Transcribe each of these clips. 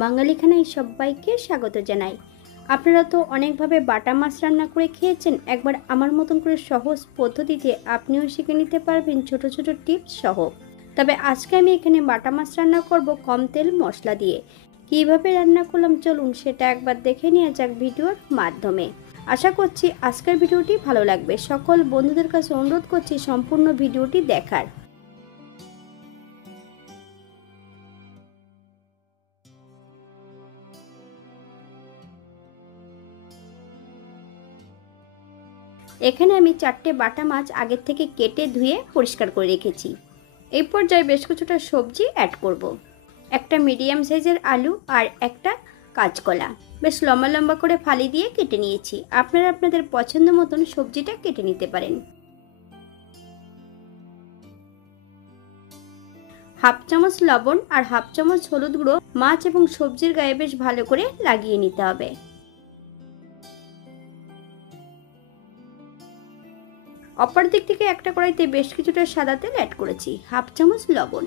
বাঙালি খানায় সবাইকে স্বাগত জানাই। আপনারা তো অনেকভাবে বাটা মাছ রান্না করে খেয়েছেন। একবার আমার মতন করে সহজ পদ্ধতিতে আপনিও শিখে নিতে পারবেন ছোট ছোট টিপস সহ। তবে আজকে আমি এখানে বাটা মাছ রান্না করব কম তেল মশলা দিয়ে। কিভাবে রান্না করলাম চলুন সেটা একবার দেখে নেওয়া যাক ভিডিওর মাধ্যমে। আশা করছি আজকের ভিডিওটি ভালো লাগবে। সকল বন্ধুদের কাছে অনুরোধ করছি সম্পূর্ণ ভিডিওটি দেখার। এখানে আমি 4টে বাটা মাছ আগের থেকে কেটে ধুয়ে পরিষ্কার করে রেখেছি। এই পর্যায়ে বেশ কিছুটা সবজি অ্যাড করব। একটা মিডিয়াম সাইজের আলু আর একটা কাঁচকলা বেশ লম্বা লম্বা করে ফালি দিয়ে কেটে নিয়েছি। আপনারা আপনাদের পছন্দ মতন সবজিটা কেটে নিতে পারেন। হাফ চামচ লবণ আর হাফ চামচ হলুদ গুঁড়ো মাছ এবং সবজির গায়ে বেশ ভালো করে লাগিয়ে নিতে হবে। অপর দিক থেকে একটা কড়াইতে বেশ কিছুটা সাদা তেল অ্যাড করেছি, হাফ চামচ লবণ।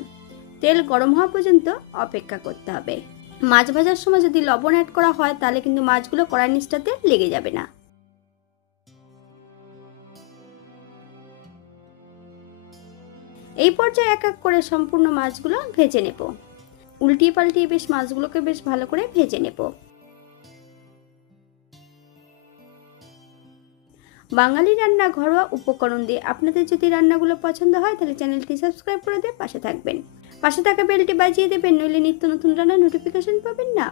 তেল গরম হওয়া পর্যন্ত অপেক্ষা করতে হবে। মাছ ভাজার সময় যদি লবণ অ্যাড করা হয় তাহলে কিন্তু মাছগুলো কড়াই নিচটাতে লেগে যাবে না। এই পর্যায়ে এক এক করে সম্পূর্ণ মাছগুলো ভেজে নেব। উল্টিয়ে পাল্টিয়ে বেশ মাছগুলোকে বেশ ভালো করে ভেজে নেব। বাঙালি রান্না ঘরোয়া উপকরণ দিয়ে আপনাদের যদি রান্নাগুলো পছন্দ হয় তাহলে চ্যানেলটি সাবস্ক্রাইব করে দিয়ে পাশে থাকবেন। পাশে থাকা বেলটি বাজিয়ে দেবেন, নইলে নিত্য নতুন রান্নার নোটিফিকেশন পাবেন না।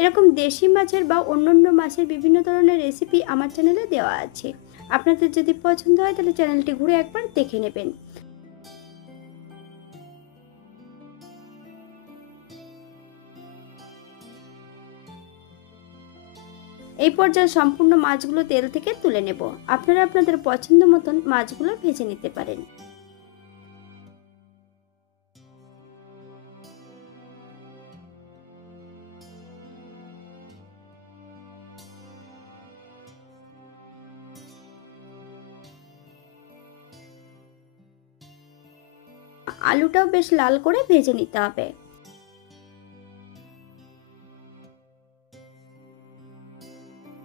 এরকম দেশি মাছের বা অন্যান্য মাছের বিভিন্ন ধরনের রেসিপি আমার চ্যানেলে দেওয়া আছে। আপনাদের যদি পছন্দ হয় তাহলে চ্যানেলটি ঘুরে একবার দেখে নেবেন। এই পর্যায়ে সম্পূর্ণ মাছগুলো তেল থেকে তুলে নেব। আপনারা আপনাদের পছন্দ মতন মাছগুলো ভেজে নিতে পারেন। আলুটাও বেশ লাল করে ভেজে নিতে হবে।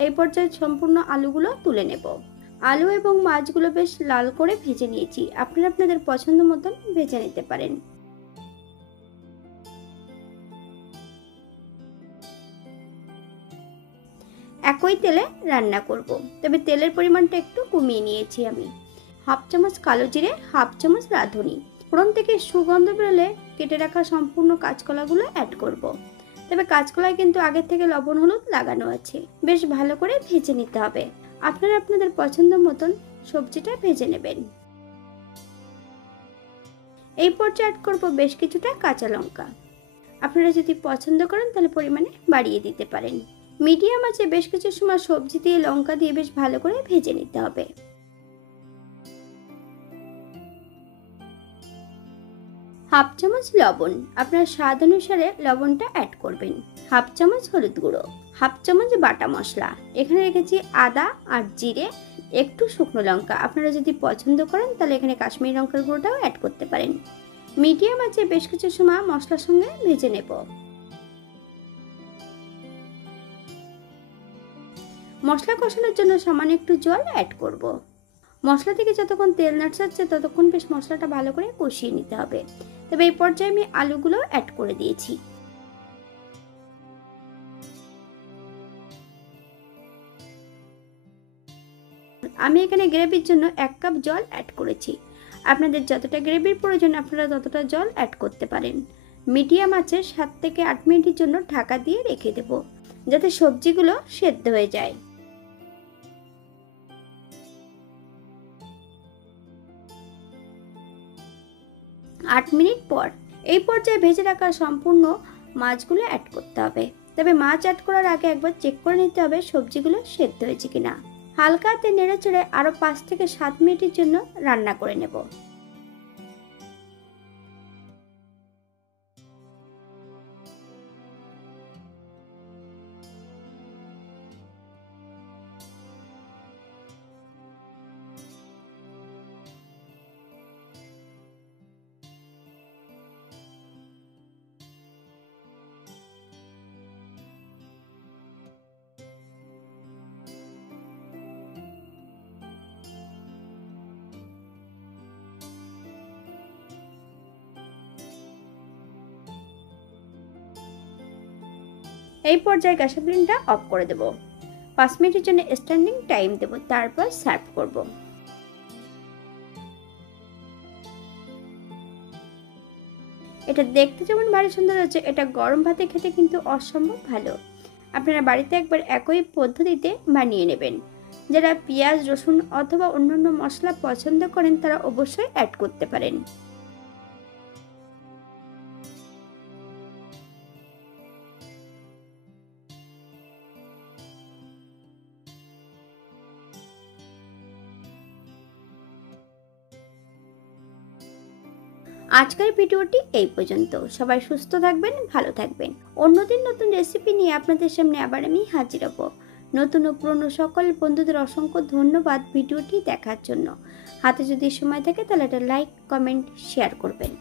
এই পর্যায়ে সম্পূর্ণ আলুগুলো তুলে নেব। আলু এবং মাছগুলো বেশ লাল করে ভেজে নিয়েছি। আপনারা আপনাদের পছন্দ মতন ভেজে নিতে পারেন। একই তেলে রান্না করব, তবে তেলের পরিমাণটা একটু কমিয়ে নিয়েছি আমি। হাফ চামচ কালো জিরে, হাফ চামচ রাঁধুনি ফোড়ন থেকে সুগন্ধ বেরোলে কেটে রাখা সম্পূর্ণ কাঁচকলাগুলো অ্যাড করব। তবে কাঁচকলায় কিন্তু আগের থেকে লবণ হলুদ লাগানো আছে। বেশ ভালো করে ভেজে নিতে হবে। আপনারা আপনাদের পছন্দ মতন সবজিটা ভেজে নেবেন। এই পর্যায়ে অ্যাড করব বেশ কিছুটা কাঁচা লঙ্কা। আপনারা যদি পছন্দ করেন তাহলে পরিমাণে বাড়িয়ে দিতে পারেন। মিডিয়াম আঁচে বেশ কিছু সময় সবজি দিয়ে লঙ্কা দিয়ে বেশ ভালো করে ভেজে নিতে হবে। হাফ চামচ লবণ, আপনার স্বাদ অনুসারে লবণটা অ্যাড করবেন। হাফ চামচ হলুদ গুঁড়ো, হাফ চামচ বাটা মশলা। এখানে রেখেছি আদা আর জিরে, একটু শুকনো লঙ্কা। আপনারা যদি পছন্দ করেন তাহলে এখানে কাশ্মীরি লঙ্কার গুঁড়োটাও অ্যাড করতে পারেন। মিডিয়াম আঁচে বেশ কিছু সময় মশলার সঙ্গে ভেজে নেব। মশলা কষানোর জন্য সামান্য একটু জল অ্যাড করব। মশলা থেকে যতক্ষণ তেল না ছাড়ছে ততক্ষণ বেশ মশলাটা ভালো করে কষিয়ে নিতে হবে। তবে এই পর্যায়ে আমি আলুগুলো অ্যাড করে দিয়েছি। আমি এখানে গ্রেভির জন্য 1 কাপ জল অ্যাড করেছি। আপনাদের যতটা গ্রেভির প্রয়োজন আপনারা ততটা জল অ্যাড করতে পারেন। মিডিয়াম আঁচে 7 থেকে 8 মিনিটের জন্য ঢাকা দিয়ে রেখে দেব, যাতে সবজিগুলো সেদ্ধ হয়ে যায়। 8 মিনিট পর এই পর্যায়ে ভেজে রাখা সম্পূর্ণ মাছগুলো অ্যাড করতে হবে। তবে মাছ অ্যাড করার আগে একবার চেক করে নিতে হবে সবজিগুলো সেদ্ধ হয়েছে কিনা। হালকা হাতে নেড়ে চেড়ে আরো 5 থেকে 7 মিনিটের জন্য রান্না করে নেব। এই পর্যায়ে গ্যাসের ফ্লেমটা অফ করে দেব। 5 মিনিটের জন্য স্ট্যান্ডিং টাইম দেব, তারপর সার্ভ করব। এটা দেখতে যেমন ভারী সুন্দর হচ্ছে, এটা গরম ভাতে খেতে কিন্তু অসম্ভব ভালো। আপনারা বাড়িতে একবার একই পদ্ধতিতে বানিয়ে নেবেন। যারা পেঁয়াজ, রসুন অথবা অন্যান্য মশলা পছন্দ করেন তারা অবশ্যই অ্যাড করতে পারেন। আজকের ভিডিওটি এই পর্যন্ত। সবাই সুস্থ থাকবেন, ভালো থাকবেন। অন্যদিন নতুন রেসিপি নিয়ে আপনাদের সামনে আবার আমি হাজির হব। নতুন ও পুরনো সকল বন্ধুদের অসংখ্য ধন্যবাদ ভিডিওটি দেখার জন্য। হাতে যদি সময় থাকে তাহলে একটা লাইক, কমেন্ট, শেয়ার করবেন।